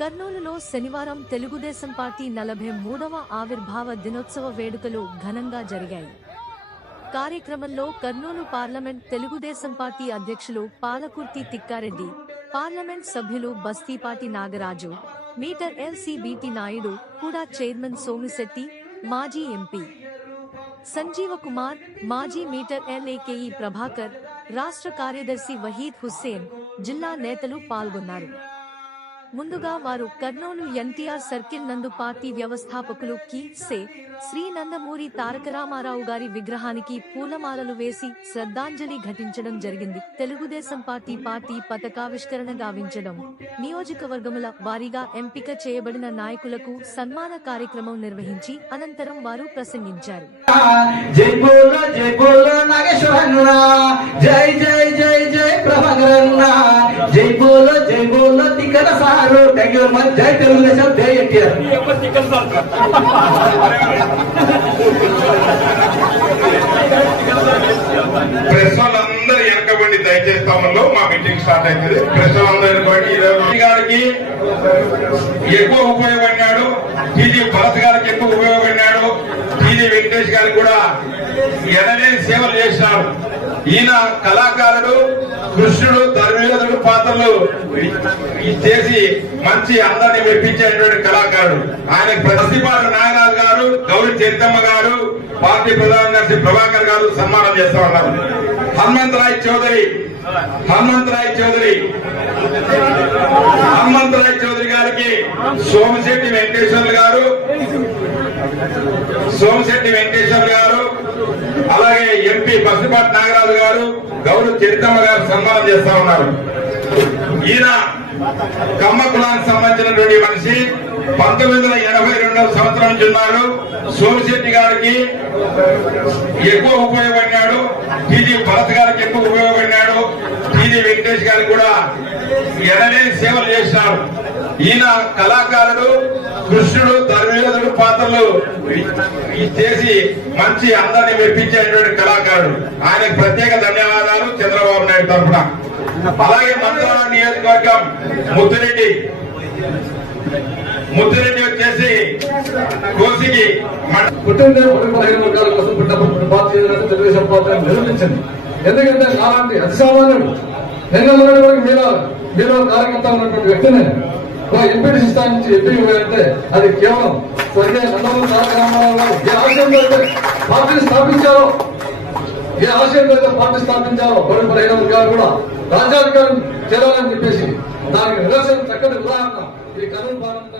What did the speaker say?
కర్నూలులో శనివారం తెలుగుదేశం పార్టీ నలభై మూడవ ఆవిర్భావ దినోత్సవ వేడుకలు ఘనంగా జరిగాయి. కార్యక్రమంలో కర్నూలు పార్లమెంట్ తెలుగుదేశం పార్టీ అధ్యక్షులు పాలకుర్తి తిక్కారెడ్డి పార్లమెంట్ సభ్యులు బస్తీపాటి నాగరాజు మీటర్ ఎల్సీబీటీ నాయుడు కూడా చైర్మన్ సోమిశెట్టి మాజీ ఎంపీ సంజీవ కుమార్ మాజీ మీటర్ ఎల్ఏకేఈ ప్రభాకర్ రాష్ట్ర కార్యదర్శి వహీద్ హుస్సేన్ జిల్లా నేతలు పాల్గొన్నారు. ముందుగా వారు కర్నూలు ఎన్టీఆర్ సర్కిల్ నందు పార్టీ వ్యవస్థాపకులు కి సే శ్రీ నందమూరి తారక రామారావు గారి విగ్రహానికి పూలమాలలు వేసి శ్రద్ధాంజలి ఘటించడం జరిగింది. తెలుగుదేశం పార్టీ పార్టీ పతకావిష్కరణ గావించడం. నియోజకవర్గముల వారీగా ఎంపిక చేయబడిన నాయకులకు సన్మాన కార్యక్రమం నిర్వహించి అనంతరం వారు ప్రసంగించారు. జై జై జై జై జై కదా sir thank you very much జై తెలుగుదేశం జై ఎన్టీఆర్. ప్రెస్ వాళ్ళందరూ వెనకబండి దయచేస్తామలో మా మీటింగ్ స్టార్ట్ అవుతుంది ప్రెస్ వాళ్ళందరూ వెనకబండి గారికి ఎక్కువ ఉపయోగపడినాడు. టీజీ భరత్ గారికి ఎక్కువ ఉపయోగపడినాడు. టీజీ వెంకటేష్ గారికి కూడా ఎనలేని సేవలు చేసినాడు ఈయన కళాకారుడు కృష్ణుడు ధర్మయోధుడు పాత్రలు చేసి మంచి అందరిని మెప్పించేటువంటి కళాకారుడు. ఆయన ప్రతిపాడు నాగరాజు గారు గౌరి చరితమ్మ గారు పార్టీ ప్రధాన కార్యదర్శి ప్రభాకర్ గారు సన్మానం చేస్తా ఉన్నారు. హనుమంతరాయ్ చౌదరి హనుమంతరాయ్ చౌదరి హనుమంతరాయ్ చౌదరి గారికి సోమశెట్టి వెంకటేశ్వర్లు గారు సోమశెట్టి వెంకటేశ్వర్లు గారు అలాగే ఎంపీ బస్సుపాటి నాగరాజు గారు గౌరవ చరితమ్మ గారు సన్మానం చేస్తా ఉన్నారు. ఈయన కమ్మ కులానికి సంబంధించినటువంటి మనిషి పంతొమ్మిది వందల ఎనభై రెండవ సంవత్సరం నుంచి ఉన్నారు సోమిశెట్టి గారికి ఎక్కువ ఉపయోగపడినాడు. టీజీ భరత్ గారికి ఎక్కువ ఉపయోగపడినాడు. టీజీ వెంకటేష్ గారికి కూడా ఎనలేని సేవలు చేసినారు ఈయన కళాకారుడు కృష్ణుడు ధర్మయోధుడు పాత్రలు చేసి మంచి అందాన్ని మెప్పించేటువంటి కళాకారుడు. ఆయనకు ప్రత్యేక ధన్యవాదాలు చంద్రబాబు నాయుడు తరఫున. అలాగే నియోజకవర్గం ముద్దురెడ్డి. ముద్దురెడ్డి వచ్చేసి కోసికి పుట్టిందే ఒకటి పదిహేను వర్గాల కోసం పుట్టినప్పుడు పార్టీ తెలుగుదేశం పార్టీ నిర్వహించింది ఎందుకంటే అలాంటి అతి సామాన్యుడు నిన్న వరకు మీలో మీలో కార్యకర్త ఉన్నటువంటి వ్యక్తిని ఒక ఎంపీటీసీ నుంచి ఎంపీ అంటే అది కేవలం స్వర్గీయ నందమూరి తారక రామారావు గారు ఏ ఆశయంలో అయితే పార్టీని స్థాపించారో ఏ ఆశయంలో అయితే పార్టీ స్థాపించారో కొన్ని పదిహేను వర్గాలు కూడా రాజ్యాధికారం చేరాలని చెప్పేసి దానికి నిరసన చక్కటి ఉదాహరణ ఈ కర్నూలు పాలనతో